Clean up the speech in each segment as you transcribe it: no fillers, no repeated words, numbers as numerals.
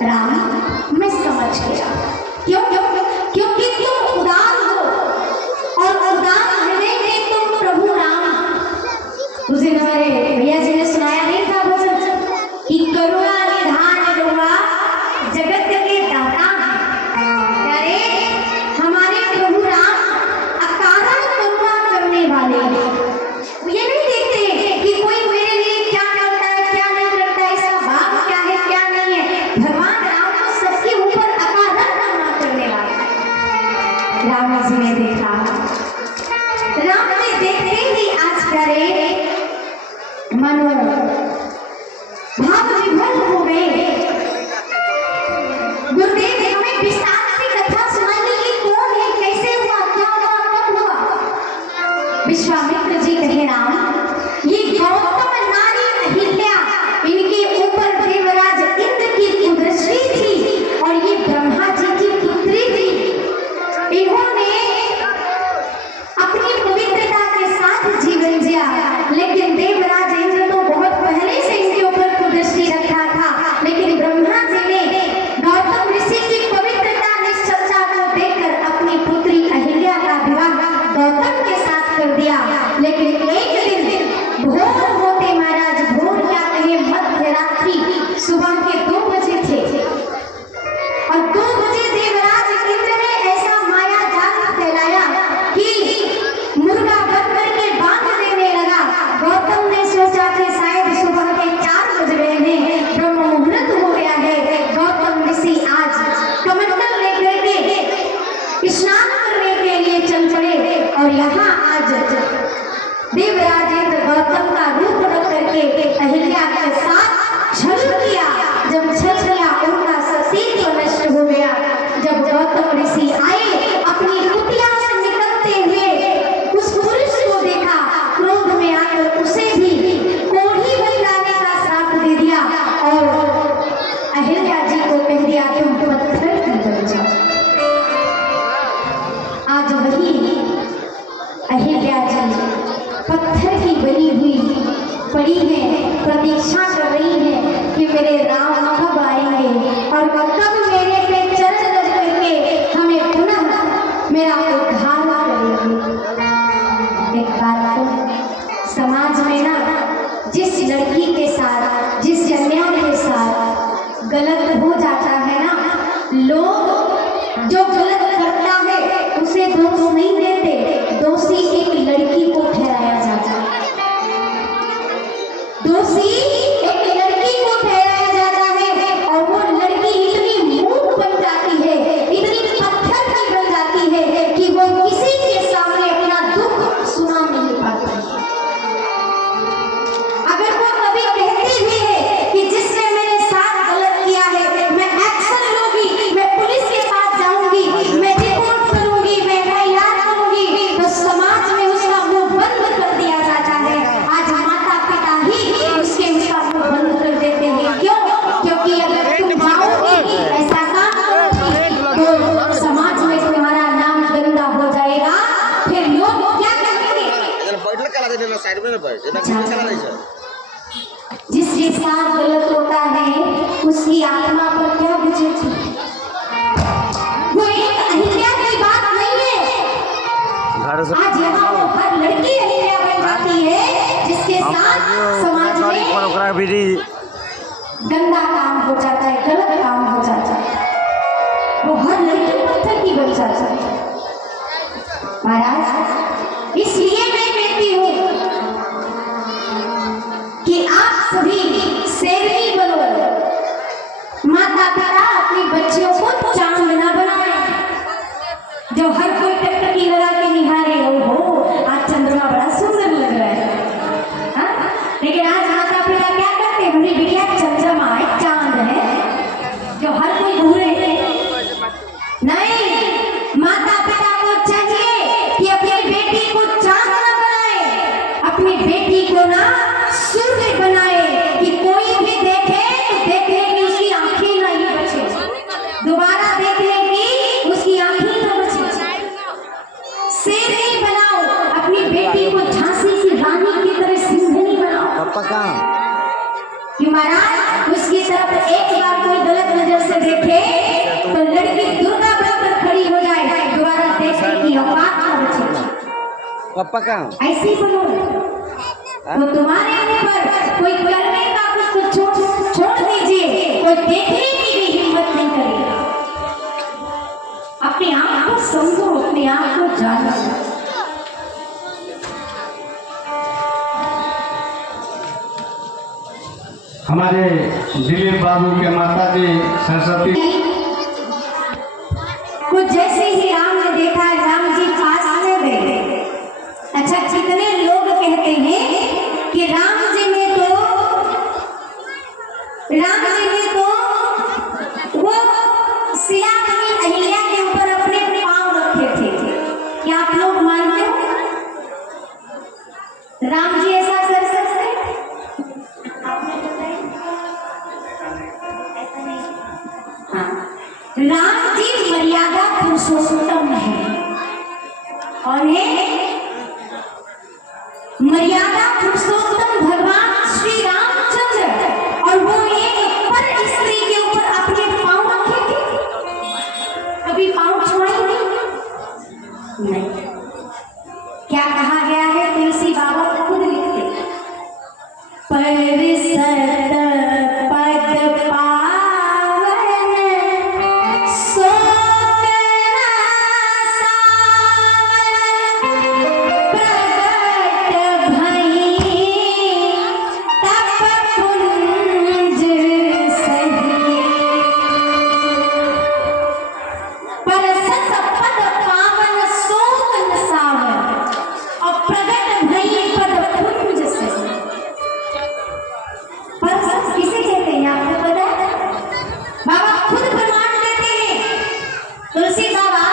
राम मैं समझ गया। क्यों? क्योंकि तुम उदार हो और उदार हृदय में तुम प्रभु राम। उस दिन हमारे भैया जी ने सुनाया नहीं था भजन कि करुणा निधान डोरा जगत के दाता। अरे हमारे प्रभु राम अकारण करुणा करने वाले हैं। ये नहीं देखते कि कोई मेरे लिए क्या करता है क्या नहीं करता है, इसका भाव क्या है क्या नहीं है। भगवान राम तो सबके ऊपर अकारण करुणा करने वाले। राम जी ने देखा, राम ने देखते ही आज करे मनो भाव विभोर हो गए। गुरुदेव हमें विस्तार से कथा सुनाने की कौन है, कैसे हुआ, क्या हुआ, कब हुआ। विश्वामित्र जी कहे राम ये गौतम नारी अहिल्या, इनके ऊपर देवराज इंद्र की कुदृष्टि थी और ये ब्रह्मा जी की पुत्री थी। इन्होंने अपनी पवित्रता के साथ जीवन जिया, लेकिन देवराज इंद्र तो बहुत पहले से इनके ऊपर कुदृष्टि रखा था। लेकिन ब्रह्मा जी ने गौतम ऋषि की पवित्रता निश्चलता को देखकर अपनी पुत्री अहिल्या का विवाह गौतम के साथ कर दिया। लेकिन एक दिन भोर होते महाराज, भोर क्या कहे मध्य रात्रि, सुबह के 2 बजे थे और 2 बजे देवराज इंद्र ने ऐसा माया जाल फैलाया कि मुर्गा बन करके बांध देने लगा। गौतम ने सोचा कि शायद सुबह के 4 बज रहे हैं, ब्रह्म मुहूर्त हो गया है। गौतम ऋषि आज कमंडल लेकर के स्नान करने के लिए चल पड़े और यहाँ आज देवराज इंद्र गौतम का रूप रख करके अहिल्या के साथ छल किया। जब छल किया उनका सतीत्व नष्ट हो गया। जब गौतम ऋषि आए अपनी कुटिया से निकलते हुए उस पुरुष को देखा, क्रोध में आकर उसे भी कोढ़ी बन जाने का श्राप दे दिया और अहिल्या जी को कह दिया तुम पत्थर की बन जाओ। आज वही अहिल्या जी पत्थर की बनी हुई पड़ी है, प्रतीक्षा कर रही है कि मेरे राम कब आएंगे और कब मेरे पे चरण रख करके हमें पुनः मेरा उद्धार करेंगे। एक बात तो समाज में ना, जिस लड़की के साथ, जिस कन्या के साथ गलत हो जाता है ना, लोग जो गलत करता है उसे दोष नहीं देते, दोषी एक लड़की को ठहराया जाता है। दोषी एक लड़की को ठहराया जाता है और वो लड़की इतनी मूर्ख बन जाती है, इतनी पत्थर की बन जाती है कि वो किसी के सामने अपना दुख सुना नहीं पाती। अगर वो कभी कहती भी है कि जिसने मेरे साथ गलत किया है मैं एक्शन लूंगी, मैं पुलिस के पास जाऊंगी, मैं रिपोर्ट करूंगी, मैं याद करूंगी, तो समाज में उसका मुंह बंद कर दिया जाता है। आज माता पिता ही उसका मुंह बंद कर देते हैं। क्यों? क्योंकि अगर तुम जाओगी ऐसा काम करोगी तो समाज में तुम्हारा नाम गंदा हो जाएगा, फिर लोग क्या कहेंगे। जिसके साथ गलत होता है उसकी आत्मा पर क्या गुजरती है। वो एक अहिल्या की बात नहीं है, आज यहाँ वो हर लड़की अहिल्या बन जाती है जिसके साथ समाज में गंदा काम हो जाता है, गलत काम हो जाता है। वो हर लड़की पत्थर की बन जाती है। महाराज इसलिए मैं कहती हूँ कि आप सभी शेरनी बनो। माता पिता अपनी बच्चियों को चांद न बनाए जो हर कोई टकटकी लगा के निहारे, हो आज चंद्रमा बड़ा सुंदर लग रहा है। हाँ? लेकिन आज माता पिता क्या करते हैं, हमारी बिटिया चंद्रमा है, चांद है, जो हर कोई घूम रहे हैं। नहीं, माता पिता को चाहिए कि अपनी बेटी को चांद न बनाए, अपनी बेटी को ना सूर्य बनाए कि कोई भी देखे तो देखे कि उसकी आंखें नहीं बचे, दोबारा देखने की उसकी आंखें न बचे। पप्पा कहाँ? ऐसे ही बनो। तो तुम्हारे ऊपर कोई करने का कुछ छोड़ दीजिए, कोई देखने की भी हिम्मत नहीं करेगा। अपने आप को समझो, अपने आप को जानो। हमारे दिलीप बाबू के माता जी सरस्वती कुछ जैसे ही राम ने देखा, राम जी पास में गए। अच्छा, कितने लोग कहते हैं कि राम जी ने तो वो सिया की अहिल्या के ऊपर अपने पांव रखे थे। क्या आप लोग मानते हो राम जी ऐसा कर सकते हैं? आपने बताया? ऐसा नहीं। हाँ, राम जी मर्यादा पुरुषोत्तम है और है मर्यादा पुरुषोत्तम भगवान श्री रामचंद्र, और वो एक पर स्त्री के ऊपर अपने पांव रखे थे। कभी पांव छुआए नहीं। क्या कहा गया है? तुलसी बाबा खुद लिखते, परिसत पद पावन सोकना सावन प्रगट भई तप कुंज सही। परिसत पद पावन सोकन सावन और प्रगट भई पद कुंज सही। परिसत किसे कहते हैं आपको पता है? बाबा खुद प्रमाण देते हैं। तुलसी बाबा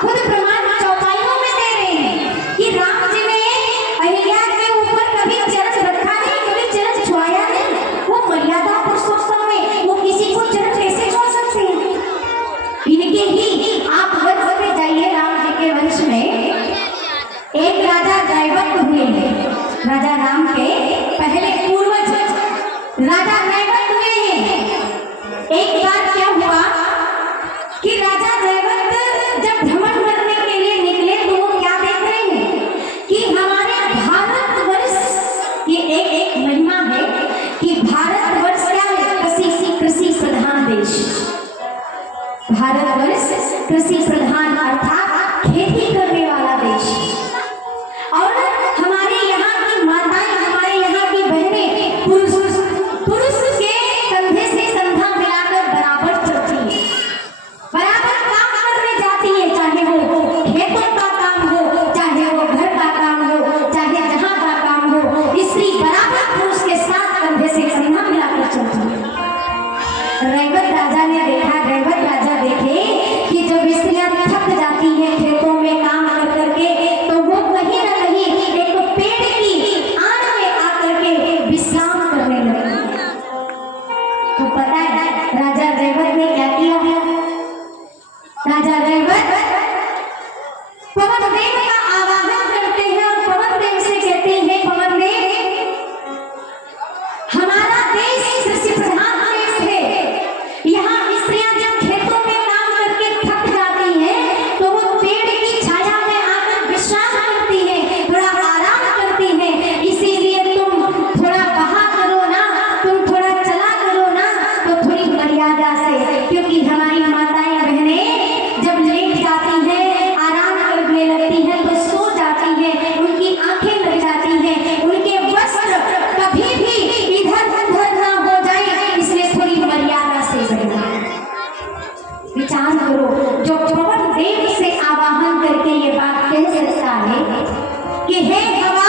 खुद प्रमाण चौपाइयों में दे रहे हैं कि राम जी ने अहिल्या के ऊपर कभी चरण रखा नहीं, कभी चरण छुआया नहीं। वो मर्यादा पुरुषोत्तम में, वो किसी को चरण कैसे छुआ सकते हैं? इनके ही आप वंश में जाइए, राम जी के वंश में एक राजा दैवत हुए हैं। राजा राम के पहले पूर्वज राजा दैवत हुए हैं। एक बार क्या हुआ कि राजा दैवत जब भ्रमण करने के लिए निकले तो वो क्या देख रहे हैं कि हमारे भारतवर्ष की एक महिमा है कि भारतवर्ष क्या है? कृषि प्रधान देश। भारतवर्ष कृषि प्रधान अर्थात खेती करने वाला देश। और हमारे यहाँ की माताएं, हमारे यहाँ की बहनें पुरुष के कंधे से कंधा मिलाकर बराबर चलती हैं, बराबर काम करने जाती है, चाहे वो खेतों का काम हो, चाहे वो घर का काम हो, चाहे जहाँ का काम हो। स्त्री बराबर पुरुष के साथ कंधे से कंधा मिलाकर चलती है। रैवत राजा ने देखा, रैवत राजा देखे कि जब स्त्रियां थक जाती हैं खेतों में काम कर करके, तो वो कहीं ना कहीं एक पेड़ की आड़ में आकर के विश्राम करने लगी। तो पता है राजा रैवत ने क्या किया? राजा रैवत पवन देव का आवाहन करते हैं और पवन देव से कहते हैं, पवन देव, हमारा देश कृषि प्रधान देश है। यहाँ स्त्रियां जब खेतों में काम करके थक जाती हैं तो वो पेड़ की छाया में आकर विश्राम करती हैं, थोड़ा आराम करती हैं। इसीलिए तुम थोड़ा बहा करो ना, तुम थोड़ा चला करो ना, तो थोड़ी मर्यादा से, क्योंकि हमारी माताएं बहनें जब लेट जाती हैं, आराम करने लगती हैं तो सो जाती हैं, उनकी आंखें लग जाती हैं, उनके वस्त्र कभी भी इधर उधर ना हो जाए, इसलिए थोड़ी मर्यादा से रहना। विचार करो, जो पवन देव से आवाहन करके ये बात कह सकता है कि हे हवा,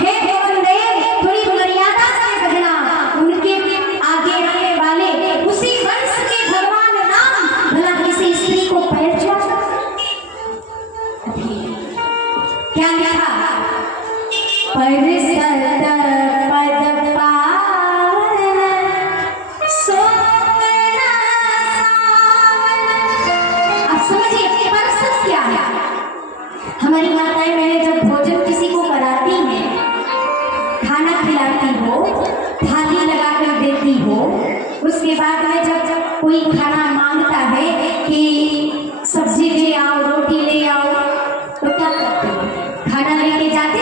हे पवन देव, थोड़ी मर्यादा से रहना। उनके आगे आने वाले उसी वंश के भगवान राम भला किसी स्त्री को पैर छुआ सकते? क्या लिखा? परिसत पद पावन सोकना सावन। अब समझिए परिसत क्या है? हमारी माताएं बहनें जब भोजन किसी को कराती हैं, खाना खिलाती हो, थाली लगा कर देती हो, उसके बाद में जब कोई खाना मांगता है कि सब्जी ले आओ, रोटी ले आओ, तो क्या करते हो? खाना लेके जाते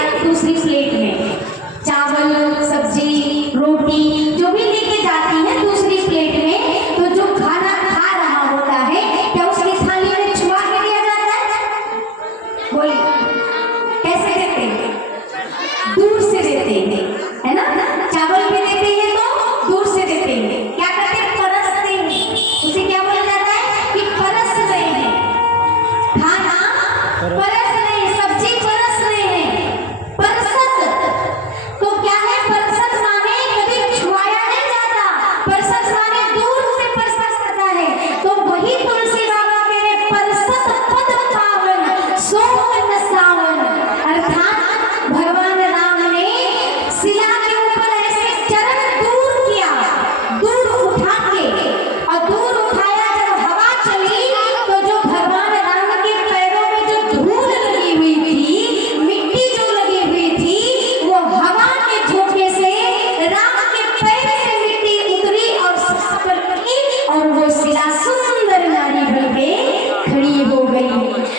हो गई।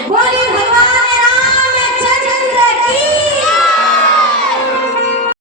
बोली भगवान